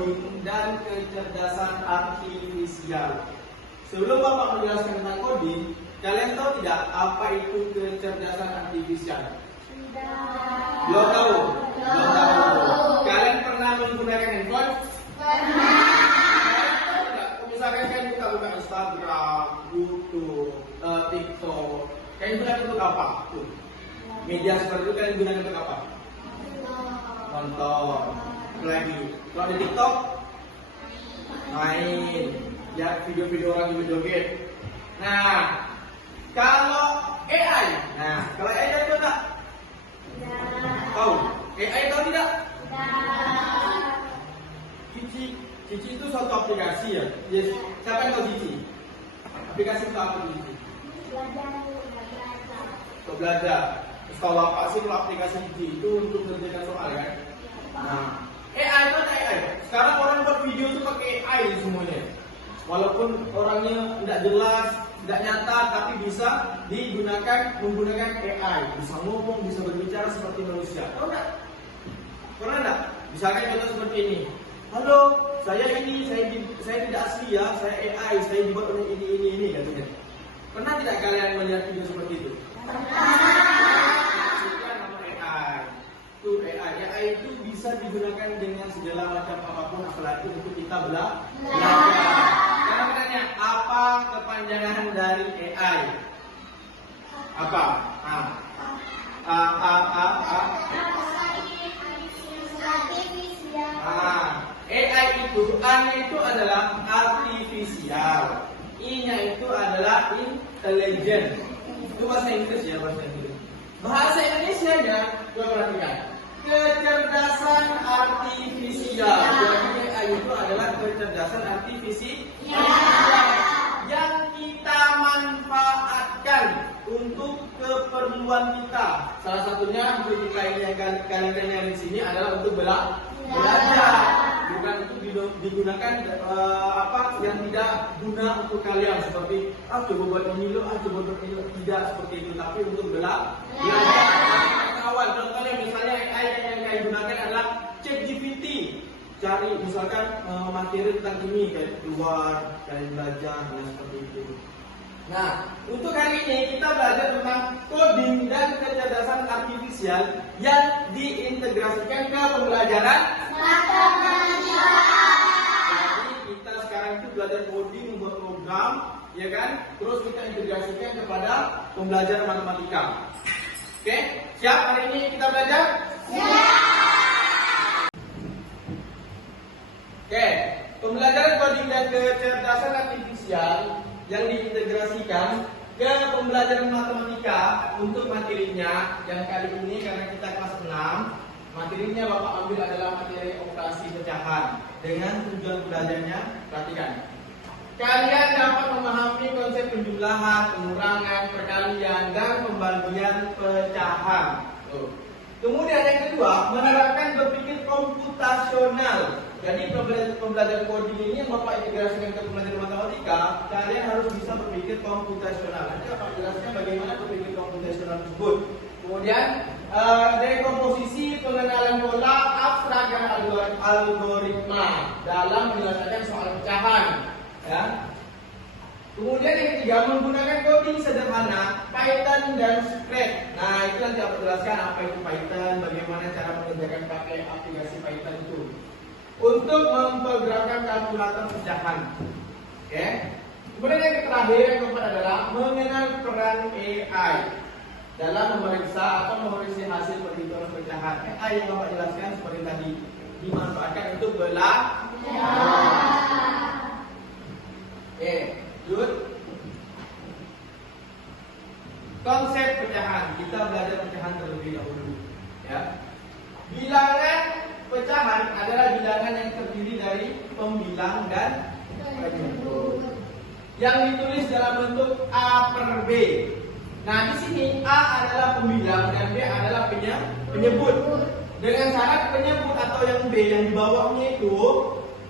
coding dan kecerdasan artifisial. Sebelum Bapak menjelaskan tentang coding, kalian tahu tidak apa itu kecerdasan artifisial? Belum tahu? Belum tahu. Kalian pernah menggunakan handphone? Pernah. Misalkan kalian buka Instagram, YouTube, TikTok, kalian gunakan untuk apa? Tuh. Media seperti itu kalian gunakan untuk apa? Nonton. Lagi. Kalau di TikTok, main, lihat video-video orang yang joget. Nah, kalau AI, kalau AI tahu tidak? Tahu? AI tahu tidak? Cici itu suatu aplikasi ya. Yes. Siapa yang tahu Cici? Aplikasi itu apa Cici? Untuk belajar. Setahu Bapak sih kalau aplikasi Cici itu untuk mengerjakan soal kan? Nah, AI itu ada AI. Sekarang orang buat video itu pakai AI semuanya. Walaupun orangnya tidak jelas, tidak nyata, tapi bisa menggunakan AI. Bisa ngomong, bisa berbicara seperti manusia. Tahu nggak? Pernah nggak? Misalkan contoh seperti ini. Halo, saya tidak asli ya, saya AI, saya dibuat oleh ini katanya. Pernah tidak kalian melihat video seperti itu? AI itu bisa digunakan dengan segala macam apapun, apalagi untuk kita belajar. Sekarang bertanya, apa kepanjangan dari AI? Apa? AI itu, A-nya itu adalah artifisial, I-nya itu adalah intelligent. Itu bahasa Inggris ya, bahasa Inggris. Bahasa Indonesia-nya, coba perhatikan. Kecerdasan artifisial. Jadi AI itu adalah kecerdasan artifisial yang kita manfaatkan untuk keperluan kita. Salah satunya untuk kita ini yang kalian di sini adalah untuk belajar, bukan untuk digunakan yang tidak guna untuk kalian seperti coba buat ini lo, coba buat ini lo. Tidak seperti itu, tapi untuk belajar. Kawan, contohnya misalnya AI yang kalian gunakan adalah ChatGPT. Cari misalkan materi tentang ini kayak keluar, kalian belajar dan seperti itu. Nah, untuk hari ini kita belajar tentang coding dan kecerdasan artifisial yang diintegrasikan ke pembelajaran matematika. Jadi kita sekarang itu belajar coding, membuat program, ya kan? Terus kita integrasikan kepada pembelajaran matematika. Oke, siap hari ini kita belajar? Siap. Oke, pembelajaran coding dan kecerdasan artifisial yang diintegrasikan ke pembelajaran matematika untuk materinya yang kali ini karena kita kelas 6, materinya Bapak ambil adalah materi operasi pecahan. Dengan tujuan belajarnya, perhatikan. Kalian dapat memahami konsep penjumlahan, pengurangan, perkalian, dan pembagian pecahan. Kemudian yang kedua, menerapkan berpikir komputasional. Jadi pembelajaran coding ini yang Bapak integrasikan ke pembelajaran matematika, kalian harus bisa berpikir komputasional. Nanti Bapak jelaskan bagaimana berpikir komputasional tersebut. Kemudian dekomposisi, pengenalan pola, abstrak dan algoritma dalam menyelesaikan soal pecahan. Ya. Kemudian yang ketiga, menggunakan coding sederhana, Python dan Scratch. Nah, itu nanti aku jelaskan apa itu Python, bagaimana cara mengerjakan pakai aplikasi Python itu. Untuk memprogramkan kalkulator pecahan. Oke. Kemudian yang terakhir yang keempat adalah mengenal peran AI dalam memeriksa atau memeriksa hasil perhitungan pecahan. AI yang Bapak jelaskan seperti tadi dimanfaatkan untuk belajar. Good. Konsep pecahan, kita belajar pecahan terlebih dahulu. Ya. Bilangan pecahan adalah bilangan yang terdiri dari pembilang dan penyebut yang ditulis dalam bentuk A per B. Nah, di sini A adalah pembilang dan B adalah penyebut. Dengan syarat penyebut atau yang B yang di bawahnya itu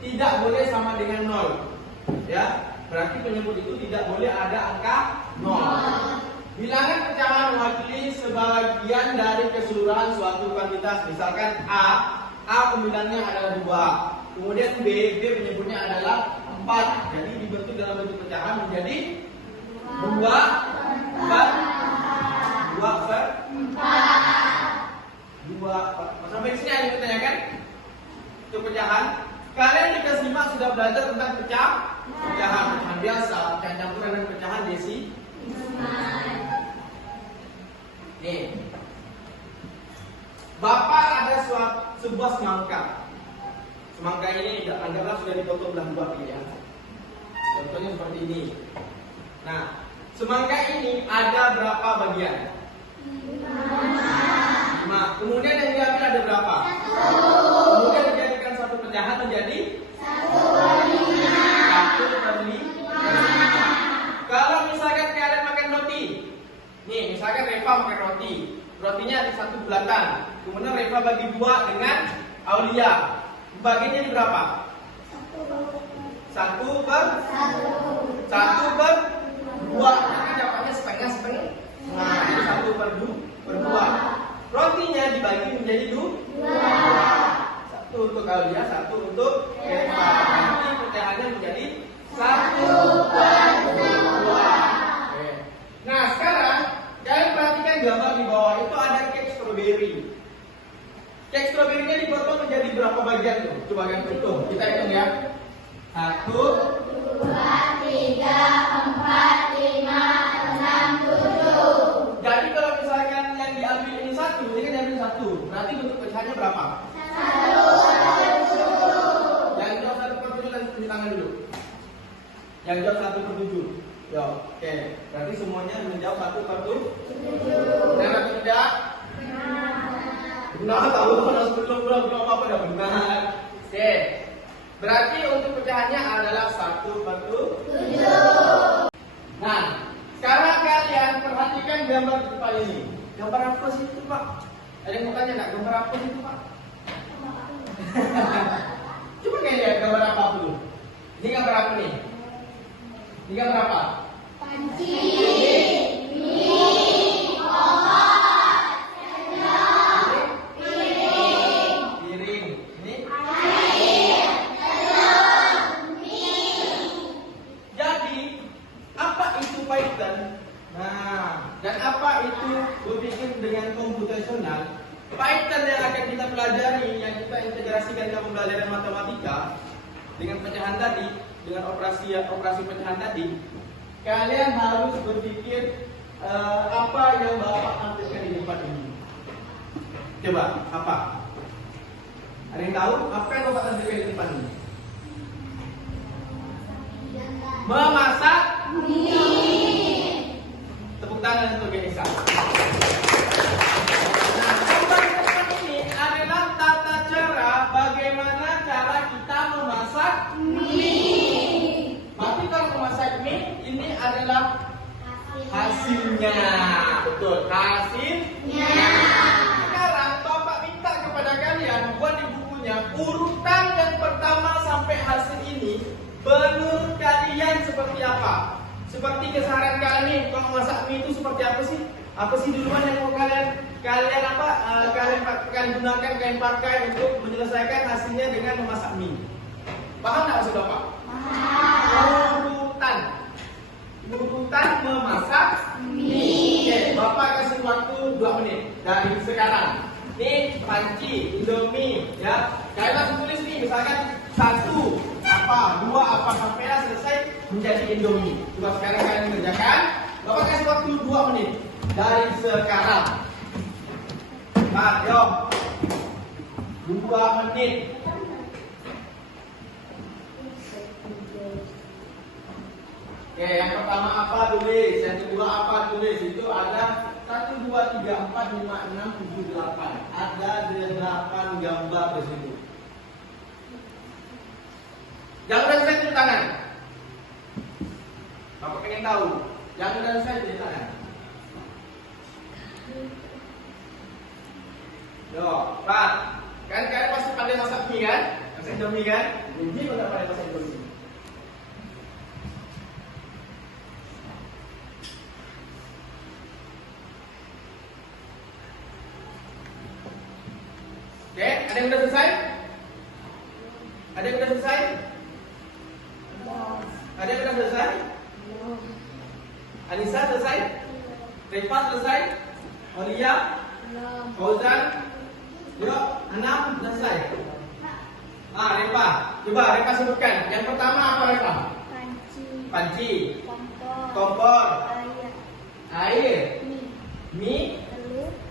tidak boleh sama dengan 0. Ya. Berarti penyebut itu tidak boleh ada angka 0. Bilangan pecahan mewakili sebagian dari keseluruhan suatu kuantitas. Misalkan A pembilangnya adalah 2. kemudian B menyebutnya adalah 4. Jadi dibentuk dalam bentuk pecahan menjadi 2 per 4. Sampai sini ada yang ditanyakan? Untuk pecahan. Kalian di kelas 5 sudah belajar tentang pecahan biasa, pecahan campuran dan pecahan desimal. Nih, Bapak ada sebuah semangka. Semangka ini anggaplah sudah dipotong belah dua pilihan. Contohnya seperti ini. Nah, semangka ini ada berapa bagian? 5. Kemudian yang diambil ada berapa? 1. Kemudian dijadikan satu pecahan menjadi 1/5. Kalau misalkan kalian makan roti, nih misalkan Reva makan roti, rotinya ada satu bulatan, kemudian Reva bagi 2 dengan Aulia, baginya di berapa? 1/2. Nanti dapatnya setengah. Nah, ini 1/2. Rotinya dibagi menjadi 2. 1 untuk Aulia, 1 untuk Reva. Nanti pecahannya menjadi 1/2. Nah, sekarang kalian perhatikan gambar di bawah itu ada cake strawberry. Cake strawberry-nya dipotong menjadi berapa bagian tuh? Coba kalian hitung. Kita hitung ya. 1, 2, 3, 4, 5, 6, 7. Jadi kalau misalkan yang diambil ini 1, ini kan diambil 1. Berarti bentuk pecahannya berapa? 1/7. Yang jawab 1/7 dan tunjuk tangan dulu. Yang jawab 1/7. Yo, oke. Berarti semuanya menjawab 1/7. Benar atau tidak? Benar, tahu kalau belum apa dah benar. Oke. Berarti untuk pecahannya adalah 1/7. Nah, sekarang kalian perhatikan gambar di depan ini. Gambar apa sih itu, Pak? Ada yang mau tanya nggak? Gambar apa sih itu, Pak? Coba kalian lihat gambar apa dulu. Ini gambar apa nih? Ini gambar apa? Panci, mie, obat, sendok, piring. Piring. Ini Air, telur, mie. jadi apa itu Python? Nah, dan apa itu berpikir dengan komputasional? Python yang akan kita pelajari, yang kita integrasikan dalam pembelajaran matematika dengan pecahan tadi, dengan operasi pecahan tadi, kalian harus berpikir apa yang Bapak tampilkan di depan ini. Coba, apa? Ada yang tahu apa yang Bapak tampilkan di depan ini? Memasak Mie. Tepuk tangan untuk Genisa. Nah, gambar di depan ini adalah tata cara bagaimana cara kita memasak Mie. Tapi kalau memasak mie, ini adalah hasilnya. Betul, hasilnya. Sekarang Bapak minta kepada kalian buat di bukunya urutan yang pertama sampai hasil ini menurut kalian seperti apa? Seperti keseharian kalian nih, kalau masak mie itu seperti apa sih? Apa sih duluan yang mau kalian gunakan, kalian pakai untuk menyelesaikan hasilnya dengan memasak mie? Paham nggak maksud Bapak? Urutan memasak mie. Oke, Bapak kasih waktu 2 menit dari sekarang. Ini panci, Indomie, ya. Kalian langsung tulis nih, misalkan 1 apa, 2 apa sampailah selesai menjadi Indomie. Coba sekarang kalian kerjakan. Bapak kasih waktu 2 menit dari sekarang. Nah, yuk. 2 menit. Oke, yang pertama apa tulis, yang kedua apa tulis. Itu ada 1, 2, 3, 4, 5, 6, 7, 8. Ada 8 gambar di situ. Yang udah selesai tunjuk tangan. Bapak pengen tahu. Yang udah selesai tunjuk tangan. Yo, Pak. Kan kalian pasti pandai masak mie kan? Masak Indomie kan? Ini udah pandai masak Indomie. Oke, ada yang udah selesai? Ada Anissa selesai? Refa selesai? Olia? Fauzan? Yuk, Anam selesai? Refa. Coba Refa sebutkan. Yang pertama apa Refa? Panci. Kompor. Air. Mie.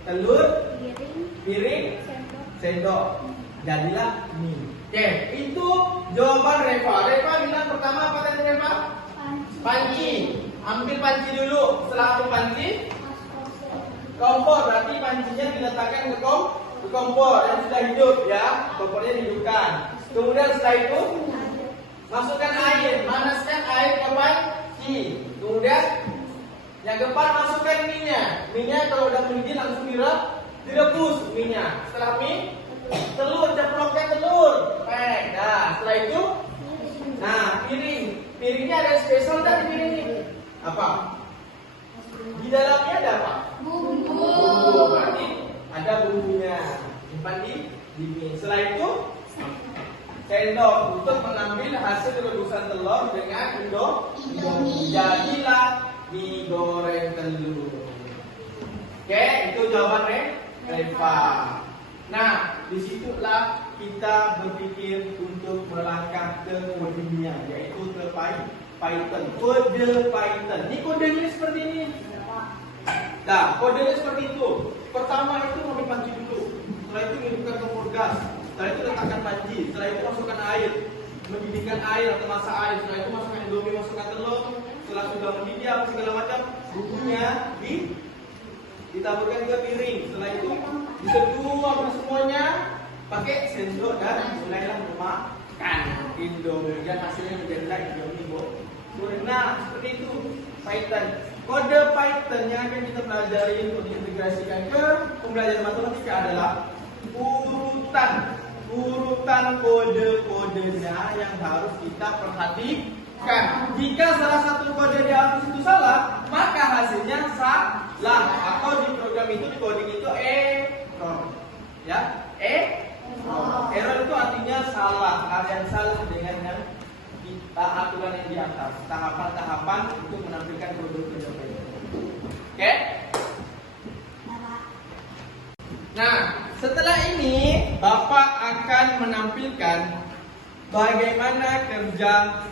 Telur. Piring. Sendok. Jadilah mie. Oke, itu jawaban Refa. Refa bilang pertama apa tadi Refa? Panci. Ambil panci dulu. Setelah ambil panci, kompor. Berarti pancinya diletakkan ke kompor yang sudah hidup ya. Kompornya dihidupkan. Kemudian setelah itu masukkan air. Manaskan air ke panci. Kemudian yang keempat masukkan minyak. Minyak kalau udah mendidih langsung direbus minyak. Setelah mie, telur, ceplokkan telur. Nah, setelah itu, piring. Piringnya ada yang spesial dari piring ini. Apa? Di dalamnya ada apa? Bumbu. Berarti ada bumbunya. Simpan di mie. Setelah itu, sendok untuk mengambil hasil rebusan telur dengan Indomie. Jadilah mie goreng telur. Oke, itu jawaban Refa. Nah, disitulah kita berpikir untuk melangkah ke kodenya, yaitu ke Python. Kode Python. Ini kodenya seperti ini. Nah, kodenya seperti itu. Pertama itu ambil panci dulu. Setelah itu hidupkan kompor gas. Setelah itu letakkan panci. Setelah itu masukkan air. Mendidihkan air atau masak air. Setelah itu masukkan Indomie, masukkan telur. Setelah sudah mendidih apa segala macam, bumbunya ditaburkan ke piring. Setelah itu diseduh apa semuanya pakai sendok dan mulailah memakan Indomie. Dan hasilnya menjadilah Indomie goreng. Nah, seperti itu Python. Kode Python yang akan kita pelajari untuk diintegrasikan ke pembelajaran matematika adalah urutan kode-kodenya yang harus kita perhatikan. Jika salah satu kode di atas itu salah, maka hasilnya salah. Atau di program itu, di coding itu error. Ya, error itu artinya salah. Ada yang salah dengan yang aturan yang di atas. Tahapan-tahapan untuk menampilkan kode-kode. Oke? Nah, setelah ini Bapak akan menampilkan bagaimana kerja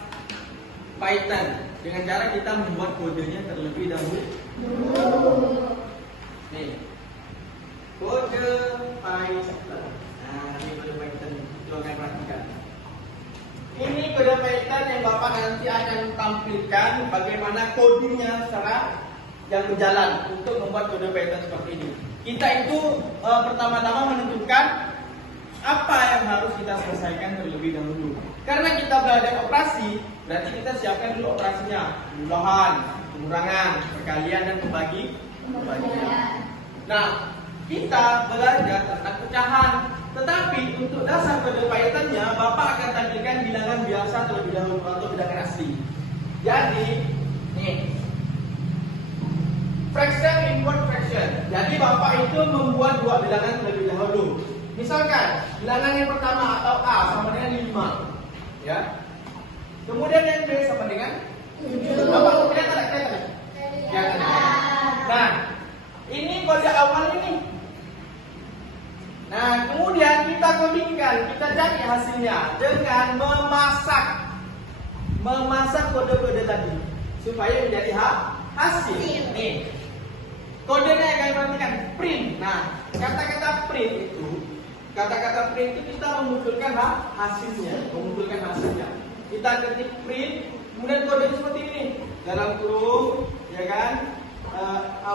Python dengan cara kita membuat kodenya terlebih dahulu. Nih, kode Python. Nah, ini kode Python. Coba kalian perhatikan. Ini kode Python yang Bapak nanti akan tampilkan bagaimana codingnya secara yang berjalan untuk membuat kode Python seperti ini. Kita itu pertama-tama menentukan apa yang harus kita selesaikan terlebih dahulu. Karena kita belajar operasi, berarti kita siapkan dulu operasinya. Jumlahan, pengurangan, perkalian, dan pembagian. Nah, kita belajar tentang pecahan. Tetapi untuk dasar kode Python-nya, Bapak akan tampilkan bilangan biasa terlebih dahulu atau bilangan asli. Jadi, nih, fraction inward fraction. Jadi Bapak itu membuat dua bilangan terlebih dahulu. Misalkan bilangan yang pertama atau A sama dengan 5, ya. Kemudian yang B sama dengan 7. Bapak kelihatan? Ya. Nah, ini kode awal ini. Nah, kemudian kita codingkan, kita cari hasilnya dengan memasak kode-kode tadi supaya menjadi hasil. Nih, kodenya yang kalian perhatikan, print. Nah, kata-kata print itu kita memunculkan hasilnya, Kita ketik print, kemudian kodenya seperti ini, dalam kurung, ya kan?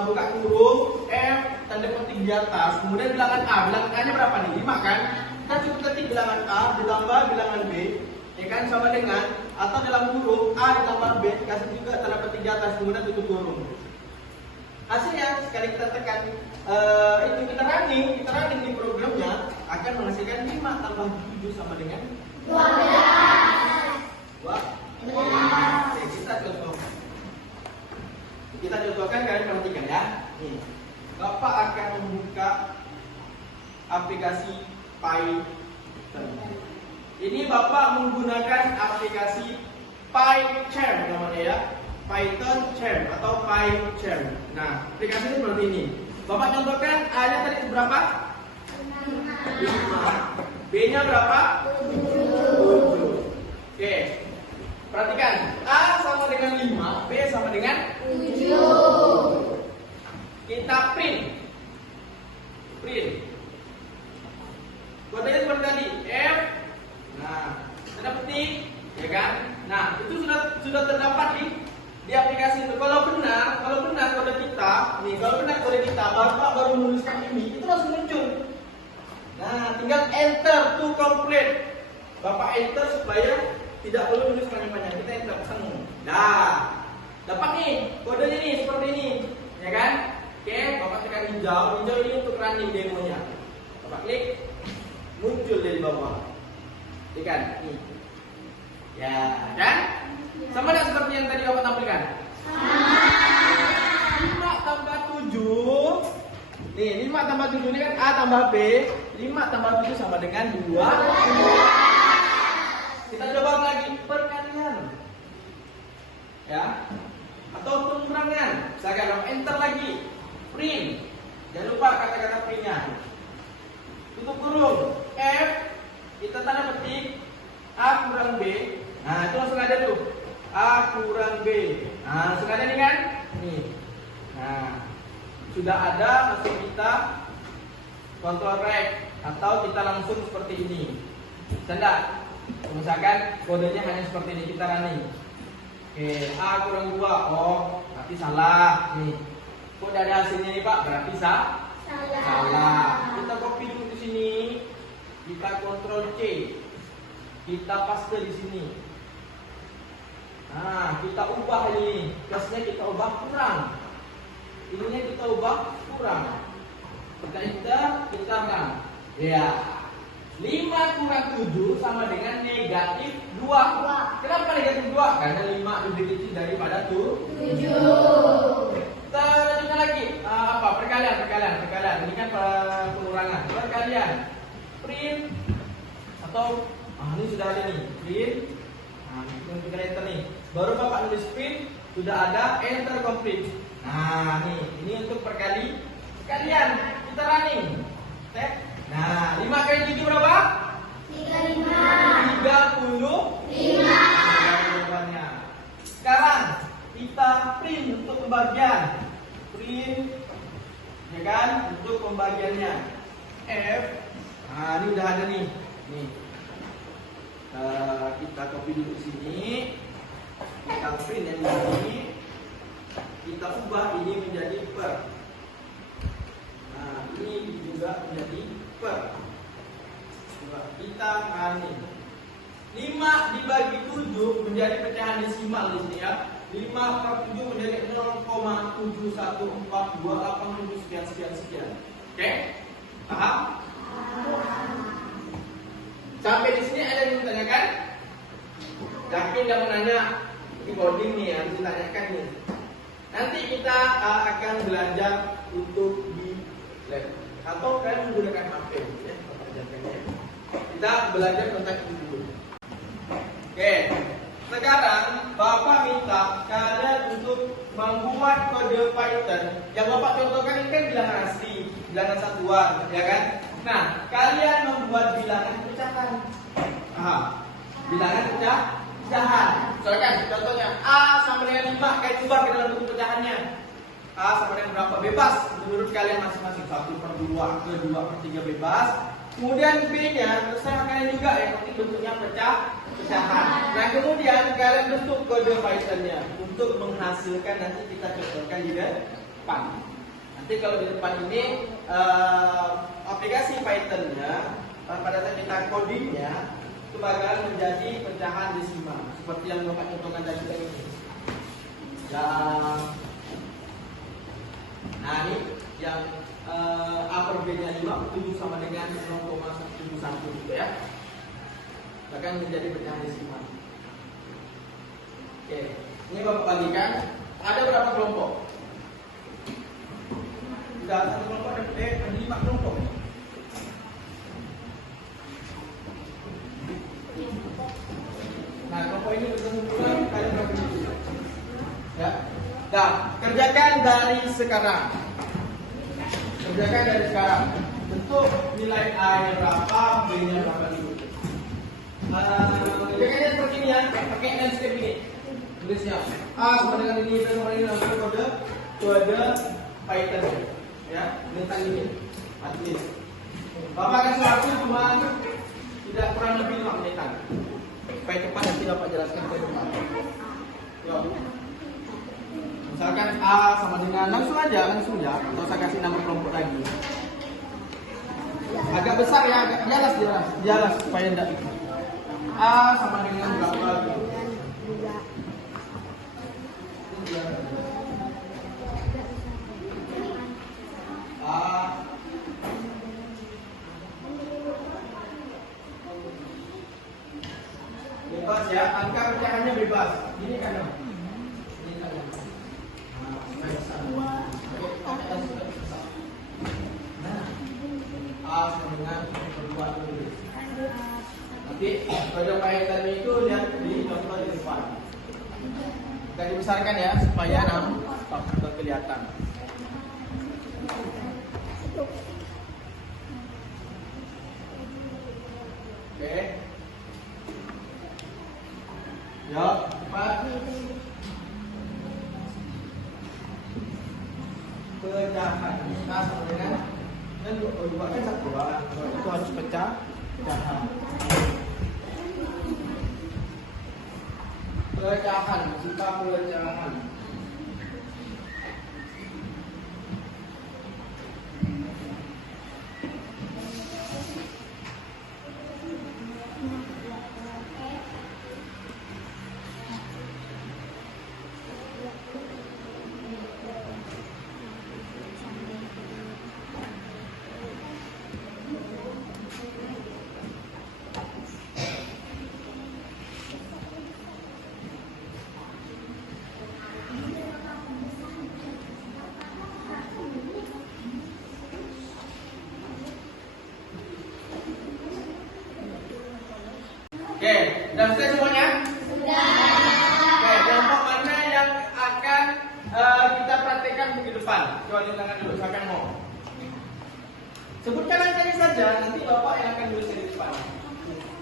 Buka kurung, F, tanda petik di atas, kemudian bilangan A. Bilangan A-nya berapa nih? 5 kan? Kita cukup ketik bilangan A ditambah bilangan B, ya kan, sama dengan, atau dalam kurung A ditambah B, kasih juga tanda petik di atas, kemudian tutup kurung. Hasilnya sekali kita tekan itu kita running di programnya akan menghasilkan 5 tambah 7 sama dengan 12. Oke, kita contohkan, kalian perhatikan ya. Nih, Bapak akan membuka aplikasi Python. Ini Bapak menggunakan aplikasi PyCharm namanya ya. Python Champ atau PyChamp. Nah, aplikasinya seperti ini. Bapak contohkan A-nya tadi berapa? 5. B-nya berapa? 7. Oke. Perhatikan, A sama dengan 5, B sama dengan 7. kita print. Kodenya seperti tadi, F. Nah, tanda petik, ya kan? Nah, itu sudah terdapat di aplikasi itu. Kalau benar kode kita, Bapak baru menuliskan ini, itu langsung muncul. Nah, tinggal enter to complete. Bapak enter supaya tidak perlu menulis panjang-panjang. Kita enter pesan. Nah, dapat nih kodenya nih seperti ini, ya kan? Oke, Bapak tekan hijau. Hijau ini untuk running demonya. Bapak klik, muncul dari bawah. Ya kan? Nih. Ya, kan? Sama tidak seperti yang tadi Bapak tampilkan? 5 tambah 7. Nih, 5 tambah 7 ini kan A tambah B. 5 tambah 7 sama dengan 2. Kita coba lagi perkalian. Ya. Atau pengurangan. Misalkan enter lagi. Print. Jangan lupa kata-kata printnya. Tutup kurung. F. Kita tanda petik A kurang B. Nah, itu langsung ada tuh. A kurang B. Nah, langsung ada nih kan? Nih. Nah, sudah ada, langsung kita kontrol rek atau kita langsung seperti ini. Tanda. Misalkan kodenya hanya seperti ini, kita running. Oke, A kurang 2. Oh, berarti salah. Nih. Kok ada hasilnya nih, Pak? Berarti salah. Kita copy dulu di sini. Kita kontrol C. Kita paste di sini. Nah, kita ubah ini. Plusnya kita ubah kurang. Ininya kita ubah kurang. Kita enter, kita run. Ya. 5 kurang 7 sama dengan negatif 2. Kenapa negatif 2? Karena 5 lebih kecil daripada 7. Kita lanjutkan lagi. Perkalian. Ini kan pengurangan. Perkalian. Print atau ini sudah ada nih. Print. Nah, kita enter nih. Baru Bapak nulis print, sudah ada enter complete. Nah, nih, ini untuk perkalian. Kita running. Nah, 5 kali 7 berapa? 35. Sekarang kita print untuk pembagian. Ya kan? Untuk pembagiannya. F. Nah, ini udah ada nih. Nih. Kita copy dulu sini. Kita print yang ini. Kita ubah ini menjadi per. Nah, ini juga menjadi per. Coba kita running. 5 dibagi 7 menjadi pecahan desimal di sini ya. 5 per 7 menjadi 0,71428 sekian. Oke? Paham? Sampai di sini ada yang ditanyakan? Yakin yang menanya di boarding nih yang ditanyakan nih. Nanti kita akan belajar untuk di lab atau kalian menggunakan HP ya, kita belajar tentang itu dulu. Oke, sekarang Bapak minta kalian untuk membuat kode Python. Yang Bapak contohkan ini kan bilangan asli, bilangan satuan, ya kan? Nah, kalian membuat bilangan pecahan. Bilangan pecahan. Misalkan contohnya A sama dengan 5, kalian ubah ke dalam bentuk pecahannya. A sama dengan berapa? Bebas menurut kalian masing-masing. 1/2, ke 2/3 bebas. Kemudian B-nya terserah kalian juga, yang penting bentuknya pecahan. Nah, kemudian kalian bentuk kode Python-nya untuk menghasilkan, nanti kita contohkan di depan. Nanti kalau di depan ini aplikasi Python-nya pada saat kita codingnya itu bakal menjadi pecahan desimal seperti yang Bapak contohkan tadi ini. Nah, ini yang A per B-nya 5, 7 sama dengan 0,171 gitu ya. Bahkan menjadi pecahan desimal. Oke, ini Bapak bagikan. Ada berapa kelompok? Sudah satu kelompok ada 5 kelompok. Nah, kelompok ini bertemu kalian berapa? Ya. Nah, kerjakan dari sekarang. Kerjakan dari sekarang. Bentuk nilai A-nya berapa, B-nya berapa dulu. Kerjakannya seperti ini ya, pakai landscape ini. Tulisnya A sama dengan ini, B sama dengan ini, kode Python. Ya, tentang ini. Artinya. Bapak kasih waktu cuma tidak kurang lebih 5 menitan. Supaya cepat nanti dapat jelaskan ke depan. Yuk. Misalkan A sama dengan langsung ya, atau saya kasih nama kelompok lagi. Agak besar ya, agak jelas supaya tidak itu. A sama dengan berapa? A bebas ya, angka pecahannya bebas. Ini kan. A sama dengan kedua dulu. Nanti pada Python itu lihat di contoh di depan. Kita dibesarkan ya supaya nampak kelihatan. Oke. Ya, cepat. Pecahan. A sama dengan dan dua kan satu itu harus pecahan. Pecahan, kita pecahan. Oke, sudah selesai semuanya? Sudah. Oke, kelompok mana yang akan kita praktekkan minggu depan? Coba tangan dulu, silakan mau. Sebutkan angkanya saja, nanti Bapak yang akan tulis di depan.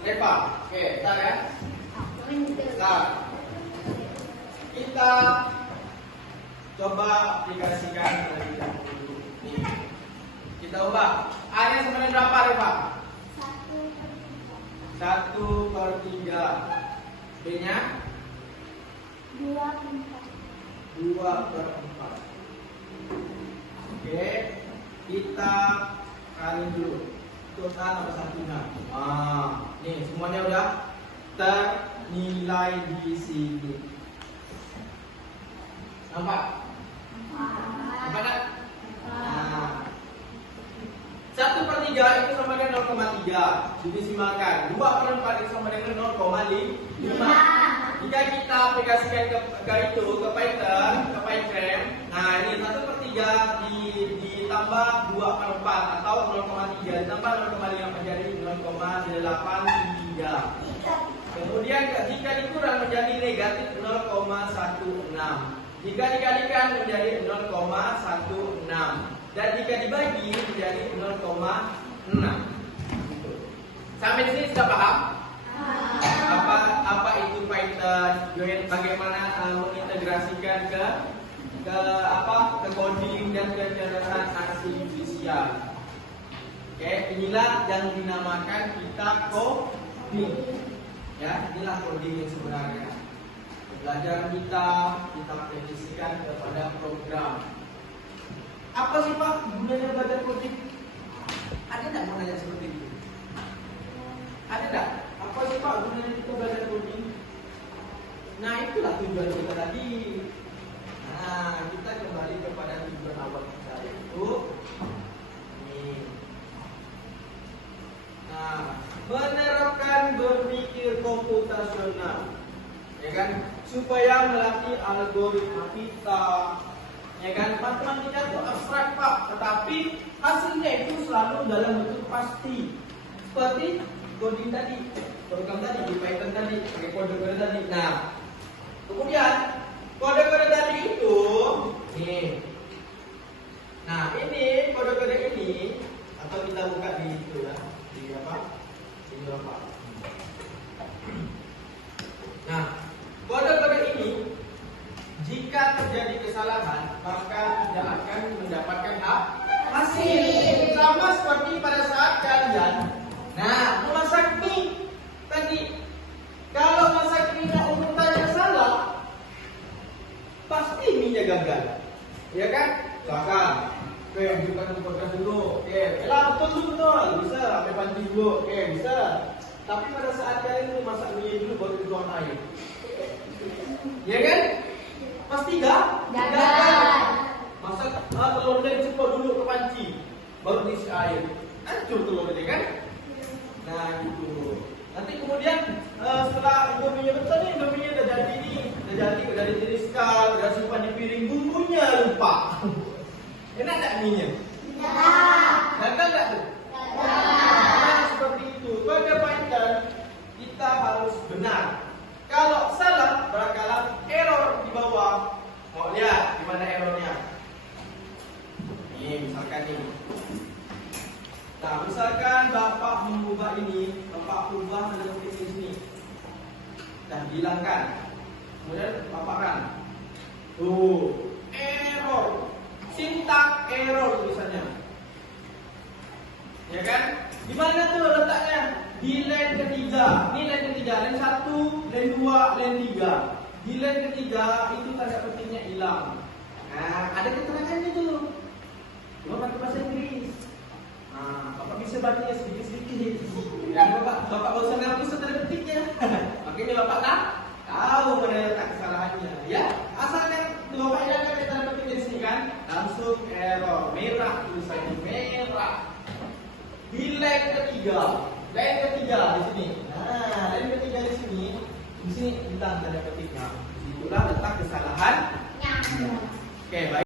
Eva, oke, bentar ya. Bentar. Kita coba aplikasikan lagi dahulu. Nih. Kita ubah. A-nya sama dengan berapa, Eva? 1/3. B-nya 2/4. Oke, kita kali dulu. Total tambah 1/6. Nih semuanya udah ternilai di sini. Nampak? Nampak tak? 1/3 itu sama dengan 0,3. Didesimalkan. 2/4 itu sama dengan 0,5. Jika kita aplikasikan ke itu, ke Python, ke Python, nah ini 1/3 ditambah 2/4 atau 0,3 ditambah 0,5 menjadi 0,83. Kemudian jika dikurang menjadi negatif 0,16. Jika dikalikan menjadi 0,16. Dan jika dibagi menjadi 0,6. Sampai sini sudah paham? Apa itu Python? Bagaimana mengintegrasikan ke coding dan ke catatan artifisial. Oke, inilah yang dinamakan kita coding. Ya, inilah coding yang sebenarnya. Belajar kita aplikasikan kepada program. Apa sih Pak gunanya belajar coding? Ada tidak gunanya seperti itu? Ada tidak? Apa sih Pak gunanya kita belajar coding? Nah itulah tujuan kita tadi. Nah kita kembali kepada tujuan awal kita yaitu ini. Nah menerapkan berpikir komputasional, ya kan? Supaya melatih algoritma kita. Ya kan, matematika itu abstrak Pak, tetapi hasilnya itu selalu dalam bentuk pasti. Seperti coding tadi, program tadi, di Python tadi, pakai kode-kode tadi. Nah, kemudian kode-kode tadi itu, nih. Nah, ini kode-kode ini, atau kita buka di itu ya, di apa? Ini apa? Nah, kode-kode ini jika terjadi kesalahan maka tidak akan mendapatkan hasil. Sama seperti pada saat kalian memasak mie tadi. Kalau masak mie-nya urutannya salah, pasti mie-nya gagal. Ya kan? Silakan. Oke, bukan podcast dulu. Oke, betul. Bisa sampai panci dulu. Oke, bisa. Tapi pada saat kalian itu masak mie dulu baru dituang air. Ya kan? Pasti gagal. Masak telurnya diceplok dulu ke panci, baru diisi air. Hancur telurnya kan? Nah, gitu. Nanti kemudian setelah Indomie-nya betul nih, Indomie-nya udah jadi nih, udah ditiriskan, udah simpan di piring, bumbunya lupa. Enak enggak mie-nya? Gagal enggak tuh? Nah, seperti itu. Pada poinnya kita harus benar. Kalau salah, barangkali error di bawah. Mau lihat di mana errornya? Ini misalkan ini. Nah, misalkan Bapak mengubah ini, Bapak ubah dalam titik sini. Dan hilangkan. Kemudian Bapak kan. Tuh, error. Sintak error tulisannya. Ya kan? Di mana tuh letaknya? Di line ketiga. Ini line ketiga, line 1, line 2, line 3. Di line ketiga itu tanda petiknya hilang. Nah, ada keterangannya tuh. Cuma pakai bahasa Inggris. Nah, Bapak bisa bacanya sedikit-sedikit. Dan Bapak bosan ngapus tanda petiknya. Makanya Bapak tahu mana letak kesalahannya. Ya, asalkan Bapak hilangkan tanda petiknya di sini kan, langsung error. Merah tulisannya merah. Di line ketiga di sini. Nah, line ketiga di sini hilang tanda petiknya. Itulah letak kesalahan. Oke, baik.